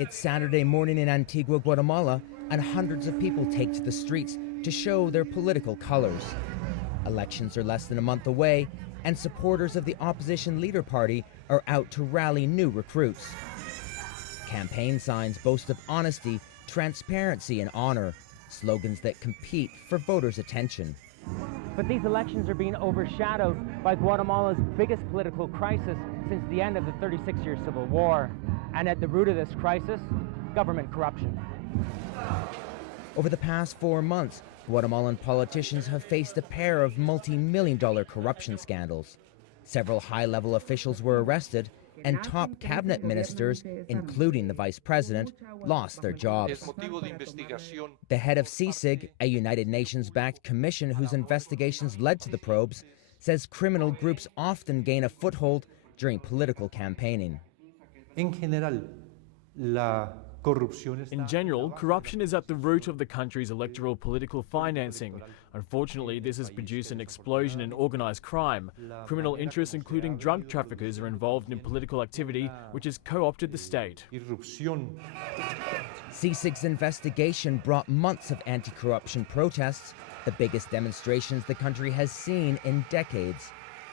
It's Saturday morning in Antigua, Guatemala, and hundreds of people take to the streets to show their political colors. Elections are less than a month away, and supporters of the opposition leader party are out to rally new recruits. Campaign signs boast of honesty, transparency, and honor, slogans that compete for voters' attention. But these elections are being overshadowed by Guatemala's biggest political crisis since the end of the 36-year civil war. And at the root of this crisis, government corruption. Over the past 4 months, Guatemalan politicians have faced a pair of multi-million-dollar corruption scandals. Several high-level officials were arrested, and top cabinet ministers, including the vice president, lost their jobs. The head of CICIG, a United Nations-backed commission whose investigations led to the probes, says criminal groups often gain a foothold during political campaigning. In general, corruption is at the root of the country's electoral political financing. Unfortunately, this has produced an explosion in organized crime. Criminal interests, including drug traffickers, are involved in political activity, which has co-opted the state. CICIG's investigation brought months of anti-corruption protests, the biggest demonstrations the country has seen in decades.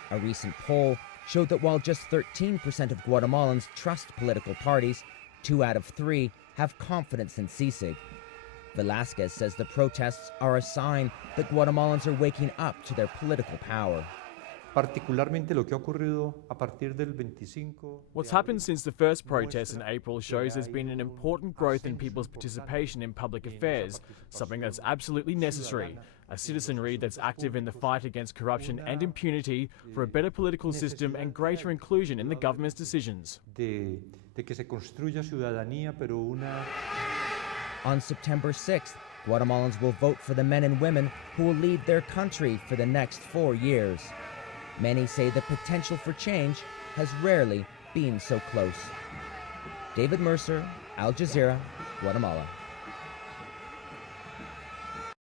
A recent poll showed that while just 13% of Guatemalans trust political parties, 2 out of 3 have confidence in CICIG. Velasquez says the protests are a sign that Guatemalans are waking up to their political power. What's happened since the first protest in April shows there's been an important growth in people's participation in public affairs, something that's absolutely necessary. A citizenry that's active in the fight against corruption and impunity for a better political system and greater inclusion in the government's decisions. On September 6th, Guatemalans will vote for the men and women who will lead their country for the next 4 years. Many say the potential for change has rarely been so close. David Mercer, Al Jazeera, Guatemala.